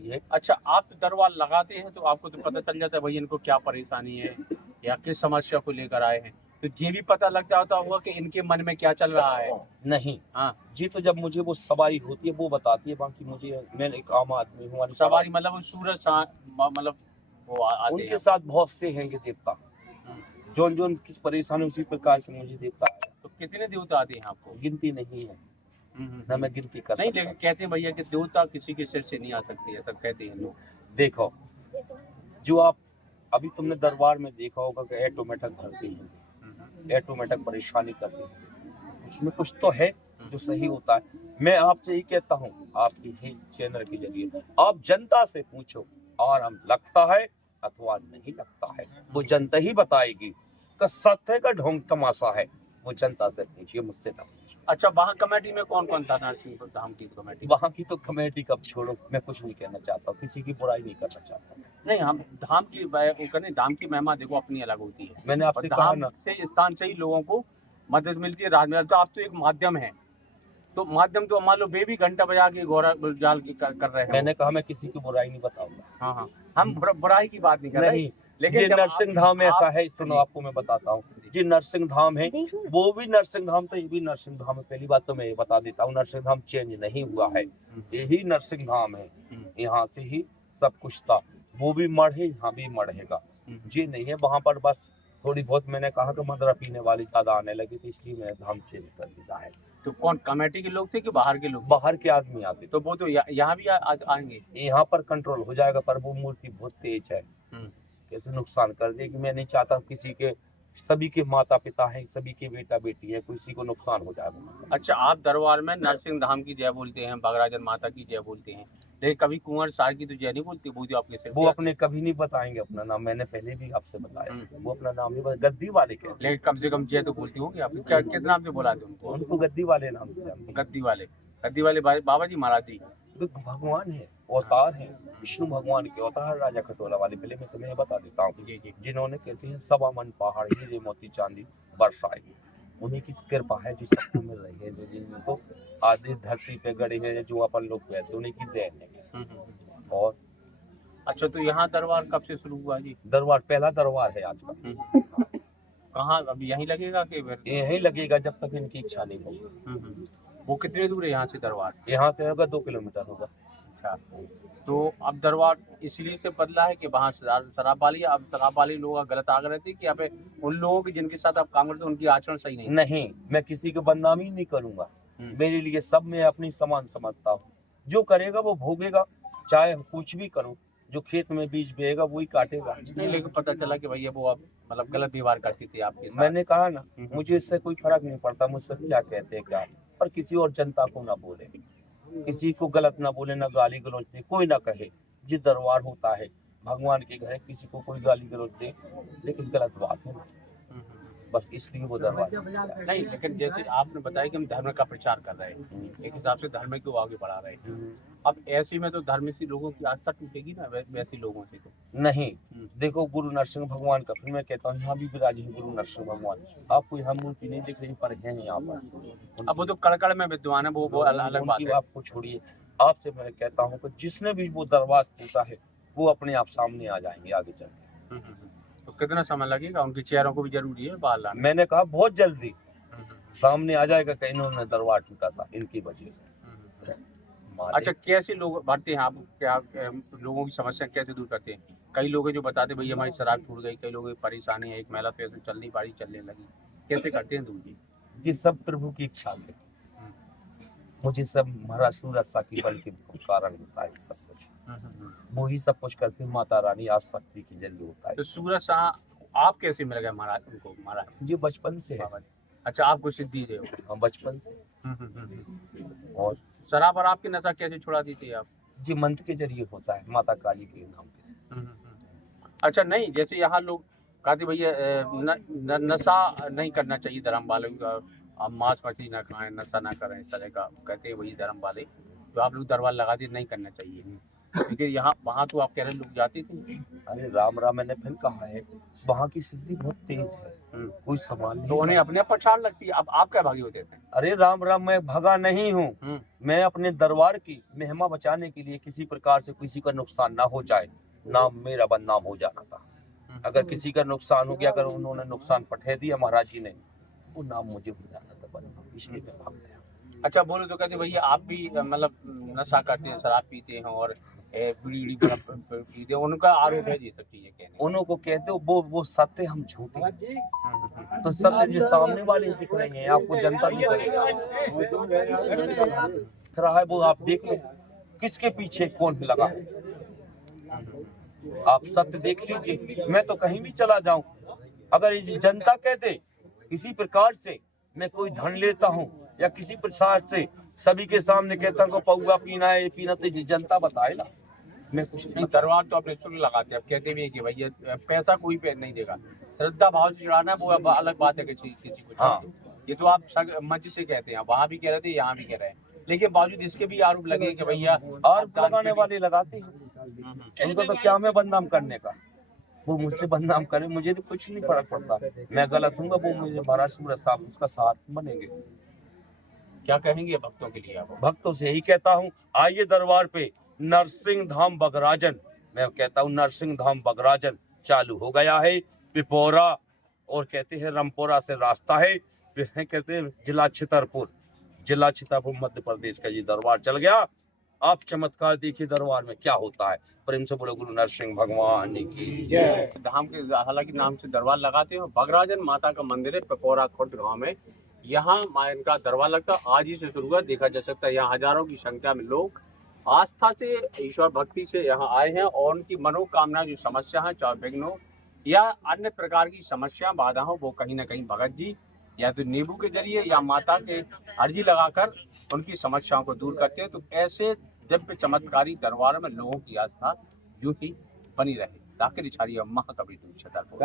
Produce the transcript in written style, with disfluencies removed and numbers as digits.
होती है। अच्छा, आप दरबार लगाते हैं तो आपको तो पता चल जाता है भाई इनको क्या परेशानी है या किस समस्या को लेकर आए हैं, तो ये भी पता लग जाता होगा कि इनके मन में क्या चल रहा है। नहीं हाँ, जी, तो जब मुझे वो सवारी होती है वो बताती है, बाकी मुझे, मैं एक आम आदमी हूँ, सवारी मतलब वो सूरज मतलब वो आते उनके हैं। साथ बहुत से हैं देवता, हम्म, जोन जोन किस परेशानी उसी प्रकार के मुझे देवता है। तो कितने देवता आते हैं आपको? गिनती नहीं है, हम्म, ना मैं गिनती कर नहीं, सकता। लेकिन कहते हैं भैया कि देवता किसी के सिर से नहीं आ सकती, ऐसा कहते हैं लोग। देखो, जो आप अभी तुमने दरबार में देखा होगा कि ऑटोमेटिक भरती है, ऑटोमेटिक परेशानी करती है, उसमें कुछ तो है जो सही होता है। मैं आपसे ही कहता हूँ, आपकी ही चैनल के जरिए आप जनता से पूछो, और हम लगता है अथवा नहीं लगता है, वो जनता ही बताएगी कि सत्य का ढोंग तमाशा है। वो जनता से पूछिए, मुझसे ना पूछिए। अच्छा, वहाँ कमेटी में कौन कौन था? नरसिंह धाम की कमेटी? वहाँ की तो कमेटी कब छोड़ो, मैं कुछ नहीं कहना चाहता हूँ, किसी की बुराई नहीं करना चाहता। नहीं, हम धाम की धाम की महिमा देखो अपनी अलग होती है। मैंने और आपसे कहा धाम ना, से स्थान से ही लोगों को मदद मिलती है, राज मिलता है। तो आप तो एक माध्यम है, तो माध्यम तो मान लो वे भी घंटा बजा के घोड़ा जाल की कर रहे हैं। मैंने कहा मैं किसी की बुराई नहीं बताऊंगा। हाँ हाँ, हम बुराई की बात नहीं कर रहे, नहीं, लेकिन जी जब नरसिंह धाम ऐसा है, सुनो जी, आपको मैं बताता हूँ। जी नरसिंह धाम है, वो भी नरसिंह धाम तो ये भी नरसिंह धाम है। पहली बात तो मैं ये बता देता हूँ, नरसिंह धाम चेंज नहीं हुआ है, यही नरसिंह धाम है, यहाँ से ही सब कुछ था। वो भी मढ़ है, यहाँ भी मढ़ हैगा, जी नहीं है। वहाँ पर बस थोड़ी बहुत, मैंने कहा कि मदरा पीने वाली ज्यादा आने लगी थी, इसलिए मैंने धाम चेंज कर दिया है। तो कौन कमेटी के लोग थे कि बाहर के लोग थे? बाहर के आदमी आते तो वो तो यहाँ भी आएंगे। यहाँ पर कंट्रोल हो जाएगा, पर वो मूर्ति बहुत तेज है, कैसे नुकसान कर देगी। मैं नहीं चाहता किसी के, सभी के माता पिता हैं, सभी के बेटा बेटी है, किसी को नुकसान हो जाएगा। अच्छा, आप दरबार में नरसिंह धाम की जय बोलते हैं, बगराजन माता की जय बोलते हैं, लेकिन कभी कुंवर सार की तो जय नहीं बोलती? वो जो आपके सिर वो पे अपने कभी नहीं बताएंगे अपना नाम, मैंने पहले भी आपसे बताया, वो अपना नाम नहीं बता, गद्दी वाले कहते हैं। लेकिन कम से कम जय तो बोलती होंगी आप। क्या किस नाम से बुलाते उनको? उनको गद्दी वाले नाम से जानते हैं। गद्दी वाले बाबा जी महाराज जी। वो भगवान है, अवतार है, विष्णु भगवान के अवतार, राजा खटोला वाले। पहले मैं तुम्हें बता देता हूँ, जिन्होंने कहते हैं सवा मन पहाड़ हीरे मोती चांदी बरसाए, उन्हीं की कृपा है जो सबको मिल रही है, जो जिनको आधी धरती पे गड़े हैं, जो अपन लोग कहते हैं, उन्हीं की देन है। और अच्छा, तो यहाँ दरबार कब से शुरू हुआ जी? दरबार पहला दरबार है आज का। कहाँ अब यहीं लगेगा कि फिर? यहीं लगेगा जब तक इनकी इच्छा नहीं होगी। वो कितने दूर है यहाँ से दरबार? यहाँ से होगा 2 किलोमीटर होगा। अच्छा, तो अब दरबार इसलिए से बदला है कि वहाँ शराब वाली, अब शराब वाले लोग गलत आगे रहते कि यहाँ पे उन लोगों की जिनके साथ आप काम करते उनकी आचरण सही नहीं? नहीं, मैं किसी को बदनामी नहीं करूंगा, मेरे लिए सब में अपनी समान समझता हूँ। जो करेगा वो भोगेगा, चाहे कुछ भी करो, जो खेत में बीज बोएगा वही काटेगा। नहीं, लेकिन पता चला कि भैया वो अब मतलब गलत व्यवहार करती थी आपके साथ। मैंने कहा ना, मुझे इससे कोई फर्क नहीं पड़ता, मुझसे क्या कहते हैं क्या, पर किसी और जनता को ना बोले, किसी को गलत ना बोले, ना गाली गलौज दे, कोई ना कहे। जी दरबार होता है, भगवान के घर, किसी को कोई गाली गलौज दे, लेकिन गलत बात है ना, बस इसलिए वो दरबार नहीं। लेकिन जैसे आपने बताया कि हम धर्म का प्रचार कर रहे हैं, एक हिसाब से धर्म को आगे बढ़ा रहे हैं, अब ऐसे में तो धर्म से लोगों की आस्था टूटेगी ना, वैसे लोगों से तो नहीं। देखो गुरु नरसिंह भगवान का, फिर मैं कहता हूँ यहाँ भी विराजी है गुरु नरसिंह भगवान। आपको यहाँ मूर्ति नहीं दिख रही, पर है यहाँ पर। अब वो तो कड़कड़ में विद्वान है, वो अलग बात है। आपको छोड़िए, आपसे मैं कहता हूँ कि जिसने भी वो दरबार टूटा है, वो अपने आप सामने आ जाएंगे आगे चल के। तो कितना समय लगेगा? उनके चेहरों को भी जरूरी है बाहर लाना। मैंने कहा बहुत जल्दी सामने आ जाएगा कि इन्होंने दरबार टूटा था इनकी वजह से। अच्छा, कैसे लोग भरते हैं आप? क्या लोगों की समस्या कैसे दूर करते हैं? कई लोग हैं जो बताते भैया हमारी शराब छूट गई, कई लोगों की परेशानी है, एक महिला तो ऐसे चल नहीं पा रही, चलने लगी, कैसे करते हैं दूर जी? जी सब प्रभु की इच्छा से, मुझे सब महाराज सूरज सा की बल के कारण होता है सब कुछ, वो ही सब कुछ करती माता रानी, आज शक्ति की जल्दी होता है। तो सूरज शाह आप कैसे मिल गए महाराज उनको? महाराज जी बचपन से है। अच्छा, आपको सिद्धि दे? हाँ बचपन से। और शराब और आपकी नशा कैसे छुड़ा दी थी आप? जी मंत्र के जरिए होता है, माता काली के नाम पे। अच्छा, नहीं जैसे यहाँ लोग कहते भैया नशा नहीं करना चाहिए धर्म वालों का, आप मांस मछली ना खाएं, नशा ना करें, इस तरह का कहते हैं वही धर्म वाले, तो आप लोग दरबार लगा दिए नहीं करना चाहिए। लेकिन यहाँ वहाँ तो आप कह रहे लोग जाते थे। अरे राम राम, मैंने फिर कहा है, वहाँ की सिद्धि बहुत तेज है, कोई सवाल नहीं। तो उन्हें अपने आप पछाड़ लगती है। अब आप क्या भागी होते थे? अरे राम राम, मैं भगा नहीं हूँ। मैं अपने दरबार की महिमा बचाने के लिए किसी प्रकार से किसी का नुकसान ना हो जाए, नाम मेरा बदनाम हो जाना था। अगर किसी का नुकसान हो गया, अगर उन्होंने नुकसान पठे दिया महाराज जी ने, वो नाम मुझे हो जाना था बदनाम, इसलिए मैं भाग गया। अच्छा, बोलो तो कहते भैया आप भी मतलब नशा करते हैं, शराब पीते हैं और बीड़ी पीते हैं, उनका आरोप है ये सब चीजें कहने। उन्हों को कहते हो वो सत्य, हम झूठे हैं। तो सत्य जो सामने वाले दिख रही हैं, आपको जनता दिख रही है वो आप देख लो, किसके पीछे कौन लगा है। आप सत्य देख लीजिए। मैं तो कहीं भी चला जाऊं, अगर ये जनता कहते किसी प्रकार से मैं कोई धन लेता हूं या किसी प्रसाद से सभी के सामने कहता हूं पौवा पीना है, ये पीना, तो ये जनता बताए ना, मैं कुछ नहीं। दरबार तो अपने शुल्क लगाते हैं, अब कहते भी है कि भैया पैसा कोई पे नहीं देगा, श्रद्धा भाव से चढ़ाना वो अब अलग बात है कि किसी को। हाँ, ये तो आप मंच से कहते हैं, वहाँ भी कह रहे थे, यहाँ भी कह रहे हैं, लेकिन बावजूद इसके भी आरोप लगे कि भैया आरोप लगाने वाले लगाते हैं। उनको तो क्या मैं बदनाम करने का, वो मुझसे बदनाम करे, मुझे तो कुछ नहीं फर्क पड़ता। मैं गलत हूँ, वो मुझे महाराज सूरज साहब उसका साथ बनेंगे। क्या कहेंगे भक्तों के लिए? आप भक्तों से यही कहता हूँ, आइए दरबार पे। नरसिंह धाम बगराजन, मैं कहता हूँ नरसिंह धाम बगराजन चालू हो गया है। पिपौरा और कहते हैं रामपुरा से रास्ता है, कहते हैं जिला छतरपुर मध्य प्रदेश का ये दरबार चल गया। आप चमत्कार देखिए दरबार में क्या होता है। प्रेम से बोलो गुरु नरसिंह भगवान की जय। धाम के हालांकि नाम से दरबार लगाते हो, बगराजन माता का मंदिर है पिपौरा खुर्द गाँव में, यहाँ इनका दरबार लगता है। आज ही से शुरू हुआ, देखा जा सकता है यहाँ हजारों की संख्या में लोग आस्था से, ईश्वर भक्ति से यहाँ आए हैं और उनकी मनोकामना जो समस्या है, चाहे विघ्न हो या अन्य प्रकार की समस्या बाधा हो, वो कहीं ना कहीं भगत जी या तो नींबू के जरिए या माता के अर्जी लगाकर उनकी समस्याओं को दूर करते हैं। तो ऐसे दिव्य चमत्कारी दरबार में लोगों की आस्था यूं ही बनी रहे। जाकिर इछारी महाकवि छतरपुर।